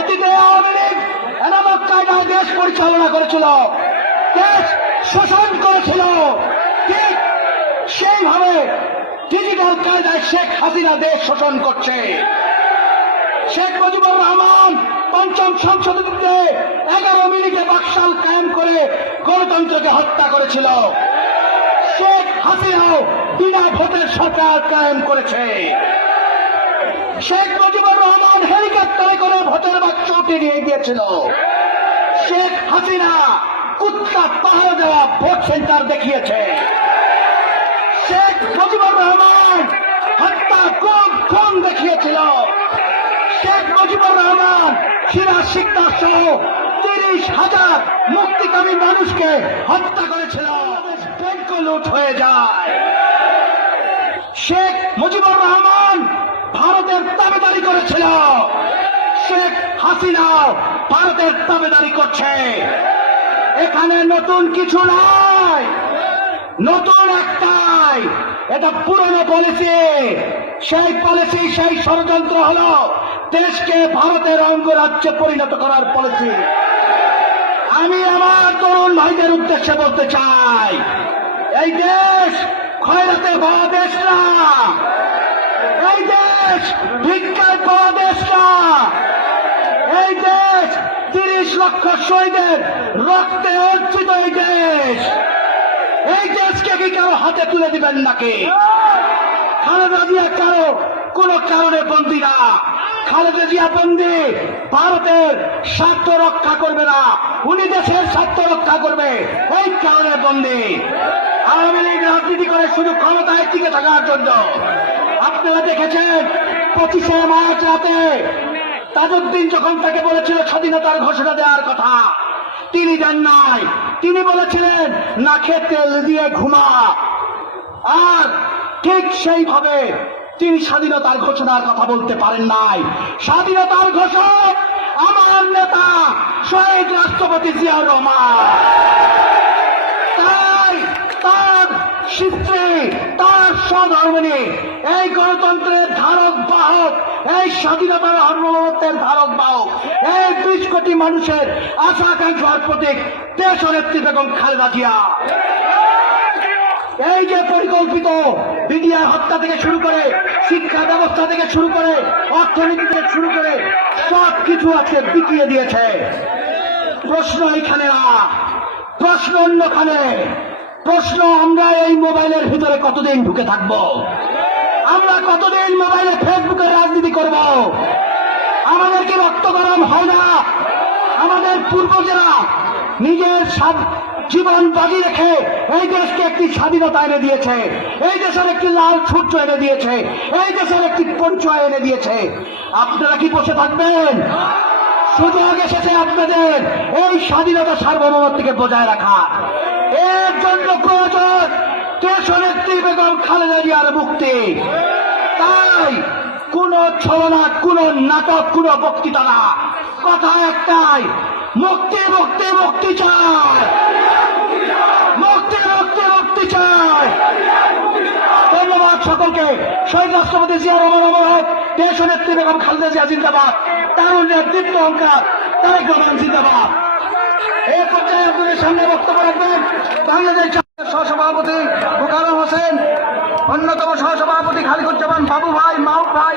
অতীতে আওয়ামী লীগ এনামত কায়দায় দেশ পরিচালনা করেছিল, দেশ শোষণ করেছিল, ঠিক সেইভাবে ডিজিটাল কায়দায় শেখ হাসিনা দেশ শোষণ করছে। শেখ মুজিবুর রহমান পঞ্চম সংশোধনীতে 11 মিনিটে বাকশাল কায়েম করে গণতন্ত্রকে হত্যা করেছিল। শেখ হাসিনাও বিনা ভোটের সরকার কায়েম করেছে। শেখ মুজিবুর রহমান হেলিকপ্টারে করে ভোটের বাক্স উঠে নিয়ে গিয়েছিল। শেখ হাসিনা কুত্তা পাহাড় দেওয়া ভোট সেন্টার দেখিয়েছে। শেখ মুজিবুর রহমান হত্যা খুন দেখিয়েছিল। শেখ মুজিবুর রহমান সিরাজ শিকদার সহ 30,000 মুক্তিকামী মানুষকে হত্যা করেছিল। ব্যাংক লুট হয়ে যায়। শেখ মুজিবুর রহমান ভারতের তাবেদারি করেছিল। শেখ হাসিনা ভারতের তাবেদারি করছে। এখানে নতুন কিছু নাই, নতুন একটাই, এটা পুরনো পলিসি। সেই পলিসি, সেই ষড়যন্ত্র হলো দেশকে ভারতের অঙ্গরাজ্যে পরিণত করার পলিসি। আমি আমার তরুণ ভাইদের উদ্দেশ্যে বলতে চাই, এই দেশ খয়রাতে পাওয়া দেশ না, এই দেশ ভিক্ষায় পাওয়া দেশ না, এই দেশ 30 লক্ষ শহীদের রক্তে অর্জিত এই দেশ। এই দেশকে কি কারো হাতে তুলে দিবেন নাকি? খালেদা জিয়া কারো কোন কারণে বন্দী না। খালেদা জিয়া বন্দী ভারতের স্বার্থ রক্ষা করবে না, উনি দেশের স্বার্থ রক্ষা করবে, এই কারণে বন্দী। আওয়ামী লীগ রাজনীতি করে শুধু ক্ষমতায় টিকে থাকার জন্য। আপনারা দেখেছেন 25শে মার্চ রাতে তাজউদ্দিন যখন তাকে বলেছিল স্বাধীনতার ঘোষণা দেওয়ার কথা, তিনি দেন নাই। তিনি বলেছিলেন নাকে তেল দিয়ে ঘুমা। আর ঠিক সেইভাবে তিনি স্বাধীনতার ঘোষণার কথা বলতে পারেন নাই। স্বাধীনতার ঘোষক আমার নেতা শহীদ রাষ্ট্রপতি জিয়াউর রহমান। তাই তার স্ত্রী, তার সহধর্মিণী এই গণতন্ত্রের ধারক বাহক, এই স্বাধীনতার সার্বভৌমত্বের ধারক বাহক, এই 20 কোটি মানুষের আশা আকাঙ্ক্ষার প্রতীক দেশনেত্রী বেগম খালেদা জিয়া। এই যে পরিকল্পিত বিডিআর হত্যা থেকে শুরু করে, শিক্ষা ব্যবস্থা থেকে শুরু করে, অর্থনীতি থেকে শুরু করে সব কিছু আজকে বিকিয়ে দিয়েছে। প্রশ্ন এখানে না, প্রশ্ন অন্যখানে। প্রশ্ন আমরা এই মোবাইলের ভিতরে কতদিন ঢুকে থাকবো? আমরা কতদিন মোবাইলে ফেসবুকে রাজনীতি করব? আমাদের কি রক্ত গরম হয় না? আমাদের পূর্বজেরা নিজের জীবন বাজি রেখে এই দেশকে একটি স্বাধীনতা এনে দিয়েছে, এই দেশের একটি লাল সূর্য এনে দিয়েছে, এই দেশের একটি পরিচয় এনে দিয়েছে। আপনারা কি বসে থাকবেন? সুযোগ এসেছে আপনাদের এই স্বাধীনতা সার্বভৌমত্বকে বজায় রাখা। এর জন্য প্রয়োজন দেশনেত্রী বেগম খালেদা জিয়ার মুক্তি। তাই কোন ছলনা, কোন নাটক, কোন বক্তৃতা না, কথা একটাই, মুক্তি মুক্তি মুক্তি চাই, মুক্তি মুক্তি মুক্তি চাই। ধন্যবাদ সকলকে। শহীদ রাষ্ট্রপতি জিয়াউর রহমান অমর হোক, দেশনেত্রী বেগম খালেদা জিয়া জিন্দাবাদ, তারুণ্যের দীপ্ত অহংকার তারেক রহমান জিন্দাবাদ। এই পর্যায়ে আপনাদের সামনে বক্তব্য রাখবেন বাংলাদেশ সহসভাপতি মোকাররম হোসেন, অন্যতম সহসভাপতি খালিকুজ্জামান বাবু ভাই, মাহবুব ভাই।